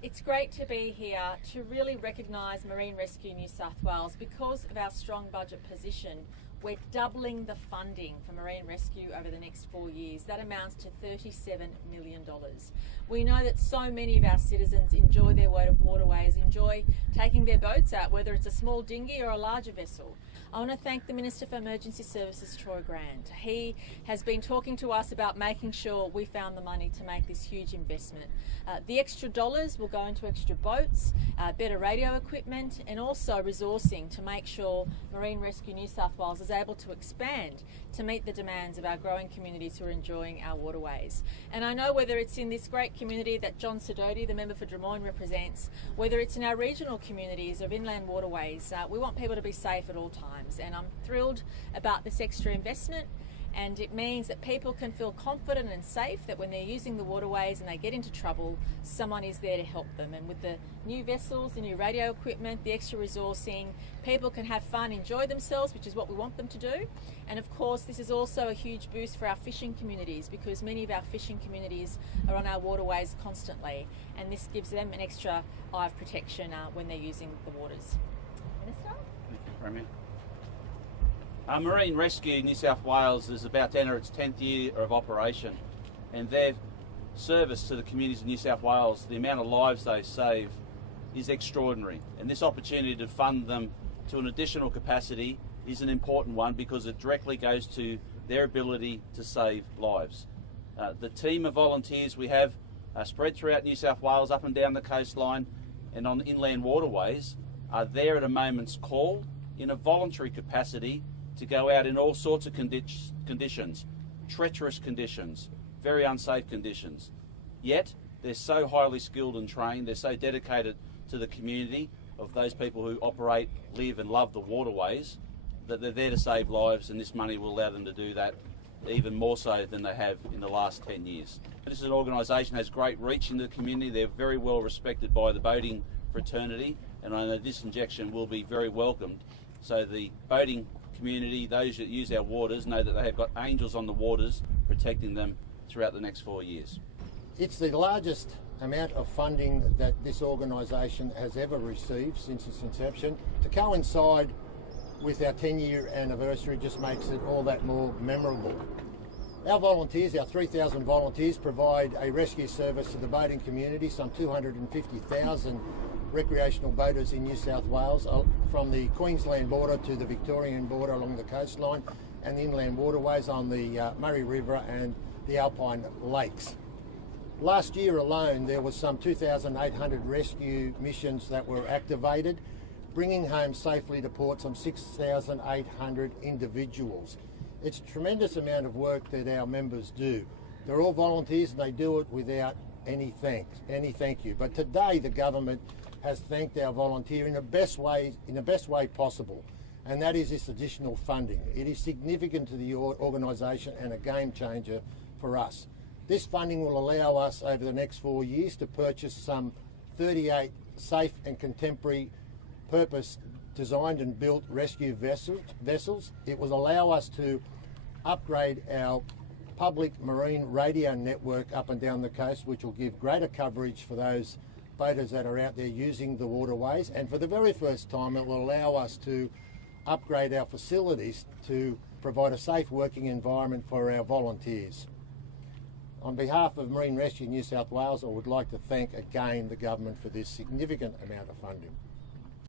It's great to be here to really recognise Marine Rescue New South Wales. Because of our strong budget position, we're doubling the funding for Marine Rescue over the next 4 years. That amounts to $37 million. We know that so many of our citizens enjoy their waterways, enjoy taking their boats out, whether it's a small dinghy or a larger vessel. I want to thank the Minister for Emergency Services, Troy Grant. He has been talking to us about making sure we found the money to make this huge investment. The extra dollars will go into extra boats, better radio equipment, and also resourcing to make sure Marine Rescue New South Wales is able to expand to meet the demands of our growing communities who are enjoying our waterways. And I know whether it's in this great community that John Sidoti, the member for Drummoyne, represents, whether it's in our regional communities of inland waterways, we want people to be safe at all times. And I'm thrilled about this extra investment, and it means that people can feel confident and safe that when they're using the waterways and they get into trouble, someone is there to help them. And with the new vessels, the new radio equipment, the extra resourcing, people can have fun, enjoy themselves, which is what we want them to do. And of course, this is also a huge boost for our fishing communities, because many of our fishing communities are on our waterways constantly, and this gives them an extra eye of protection when they're using the waters. Minister? Thank you, Premier. Marine Rescue New South Wales is about to enter its 10th year of operation, and their service to the communities of New South Wales, the amount of lives they save is extraordinary, and this opportunity to fund them to an additional capacity is an important one because it directly goes to their ability to save lives. The team of volunteers we have spread throughout New South Wales, up and down the coastline and on inland waterways, are there at a moment's call in a voluntary capacity to go out in all sorts of conditions, treacherous conditions, very unsafe conditions. Yet they're so highly skilled and trained, they're so dedicated to the community of those people who operate, live and love the waterways, that they're there to save lives, and this money will allow them to do that even more so than they have in the last 10 years. This is an organisation that has great reach into the community. They're very well respected by the boating fraternity, and I know this injection will be very welcomed. So the boating community, those that use our waters, know that they have got angels on the waters protecting them throughout the next 4 years. It's the largest amount of funding that this organisation has ever received since its inception. To coincide with our 10-year anniversary just makes it all that more memorable. Our volunteers, our 3,000 volunteers, provide a rescue service to the boating community, some 250,000 recreational boaters in New South Wales, from the Queensland border to the Victorian border along the coastline and the inland waterways on the Murray River and the Alpine Lakes. Last year alone, there was some 2,800 rescue missions that were activated, bringing home safely to port some 6,800 individuals. It's a tremendous amount of work that our members do. They're all volunteers and they do it without any thank you. But today the government has thanked our volunteer in the best way possible, and that is this additional funding. It is significant to the organisation and a game changer for us. This funding will allow us over the next 4 years to purchase some 38 safe and contemporary purpose designed and built rescue vessels. It will allow us to upgrade our public marine radio network up and down the coast, which will give greater coverage for those boaters that are out there using the waterways. And for the very first time, it will allow us to upgrade our facilities to provide a safe working environment for our volunteers. On behalf of Marine Rescue New South Wales, I would like to thank again the government for this significant amount of funding.